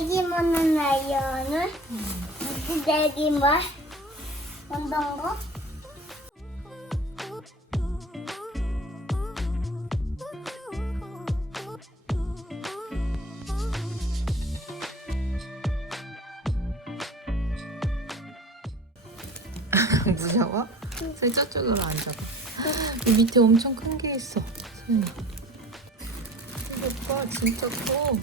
내기만은 아이언을 무슨 내기만 어떤 거? 무서워? 소희 저쪽으로 앉아봐. 이 밑에 엄청 큰 게 있어. 소희. 이거 봐, 진짜 커.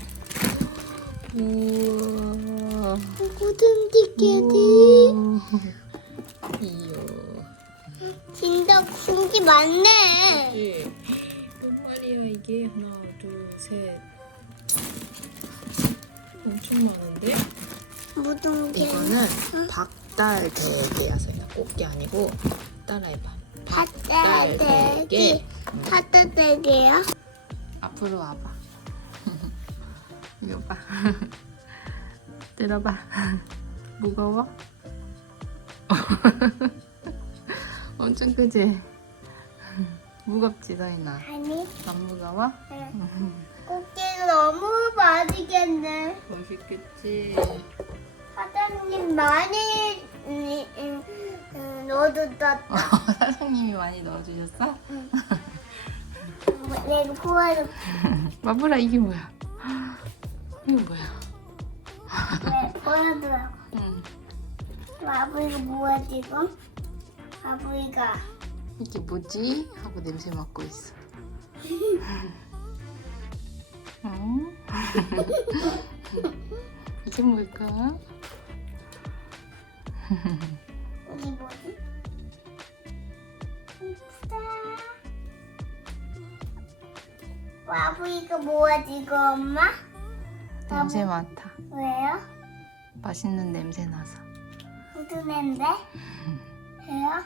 우와. 구름지게지 우와. 이야. 진짜 군기 많네. 이게 몇 마리야 이게? 하나, 둘, 셋. 엄청 많은데? 게? 이거는 박달 대게야, 소희야. 꽃게 아니고 따라해봐. 핫대대기. 핫대대기야? 앞으로 와봐. 이거 봐. 들어봐. 무거워? 엄청 크지? 무겁지, 서인아? 아니, 안 무거워? 꽃게 너무 맛있겠네. 맛있겠지? 사장님 많이 음, 음, 음, 넣어줬다. 사장님이 많이 넣어주셨어? 내가 보여줄게. 마블아, 이게 뭐야? 이게 뭐야? 네, 보여주라고. 응. 아버지가 뭐야 지금? 아버지가 이게 뭐지? 하고 냄새 맡고 있어. 응? 이게 뭘까? 이게 뭐지? 이쁘다. 어, 아버지가 뭐야 지금 엄마? 냄새 맡아. 왜요? 맛있는 냄새 나서. 무슨 냄새? 왜요?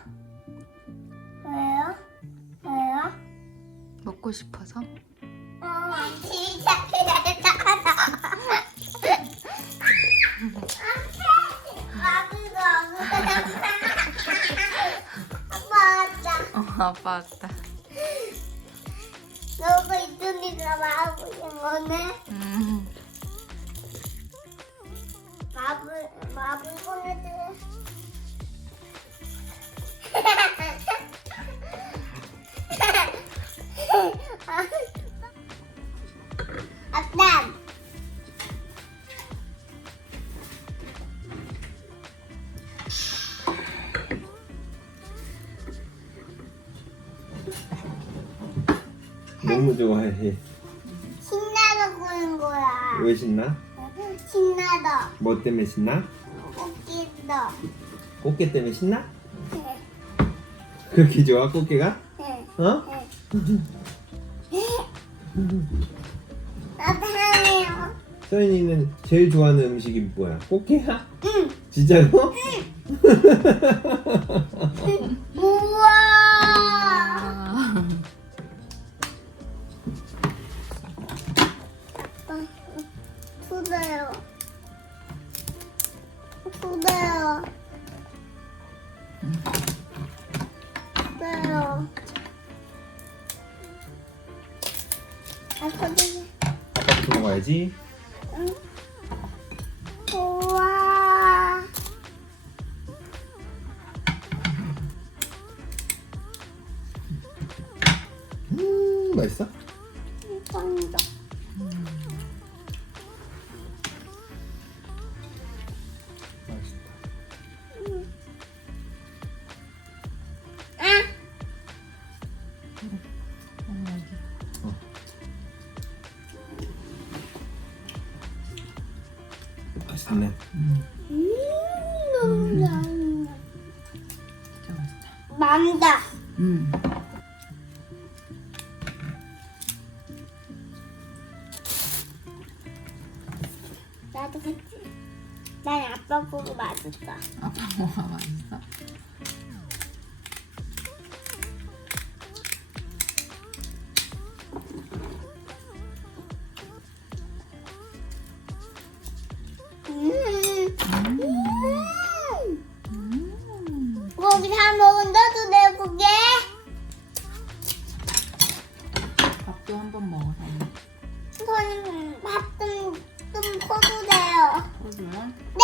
왜요? 왜요? 먹고 싶어서? 어, 진짜 잘하다. 아빠. 어, 아빠 왔다. 너가 있으니까 마블이 뭐네? 음. 마블 마블 보내드. 아빠. 너무 좋아해. 신나서 보는 거야. 왜 신나? 신나서 뭐 때문에 신나? 웃기다. 꽃게 때문에 신나? 그렇게 좋아 꽃게가? 어? 나타나요. 서인이는 제일 좋아하는 음식이 뭐야? 꽃게야? 응. 진짜로? 우 아, 선생님. 아빠부터 먹어야지. 응. 우와. 음 맛있어? 맛있네. 음, 너무 맛있다. 진짜 맛있다. 맘다. 음. 나도 같이. 난 아빠 보고 맞았어. 아빠 뭐가 맛있어? 여기 다 먹은다 두대 보게. 밥도 한 번 먹어. 손님 밥좀좀 퍼주세요. 그러면 네.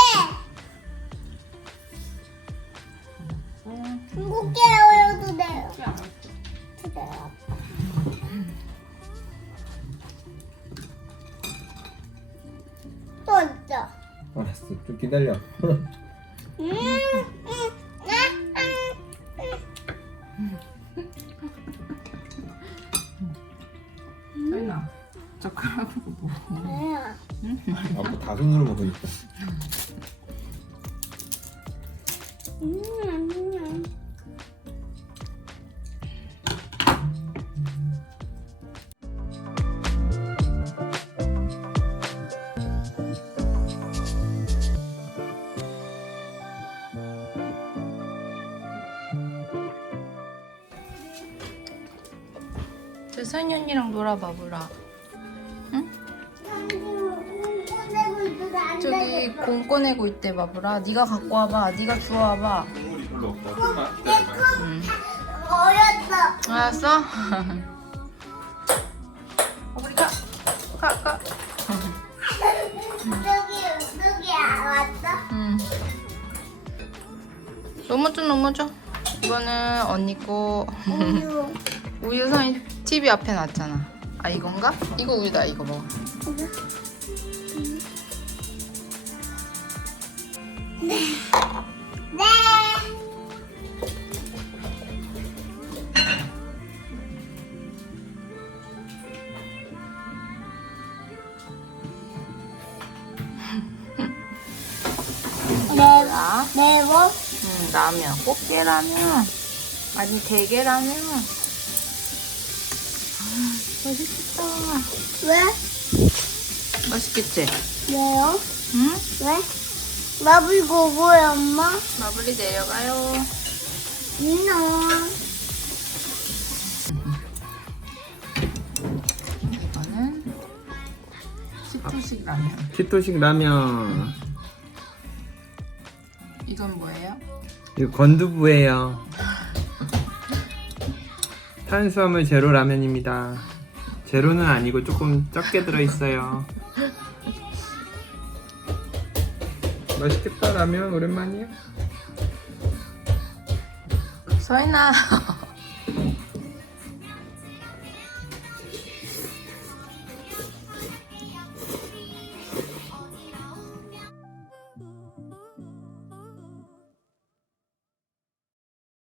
국게 해요 두대요. 두대요. 또 있죠. 알았어, 좀 기다려. 젓가락으로 먹어. 아. 아빠 다 손으로 먹으니까. 저 서연이 언니랑 놀아봐, 보라. 저기. 공 꺼내고 있대, 마보라. 네가 갖고 와봐. 네가 주워와봐. 국물이 별로 없다 조금만 기다려봐 응. 어렸어. 알았어? 우리 가, 가, 가. 저기 저기 왔어. 응. 넘어져, 넘어져. 이거는 언니 거. 우유. 우유 선이 TV 앞에 놨잖아. 아 이건가? 이거 우유다 이거 먹어. 네. 네. 자, 매워? 음, 라면, 꽃게라면, 아니 대게라면. 아, 맛있겠다. 왜? 맛있겠지? 왜요? 응? 왜? 마블 고고해 엄마? 마블리 내려가요. 민호. 이거는 스프식 라면. 키토식 라면 이건 뭐예요? 이거 건두부예요 탄수화물 제로 라면입니다 제로는 아니고 조금 적게 들어있어요 맛있겠다 라면 오랜만이야 서인아.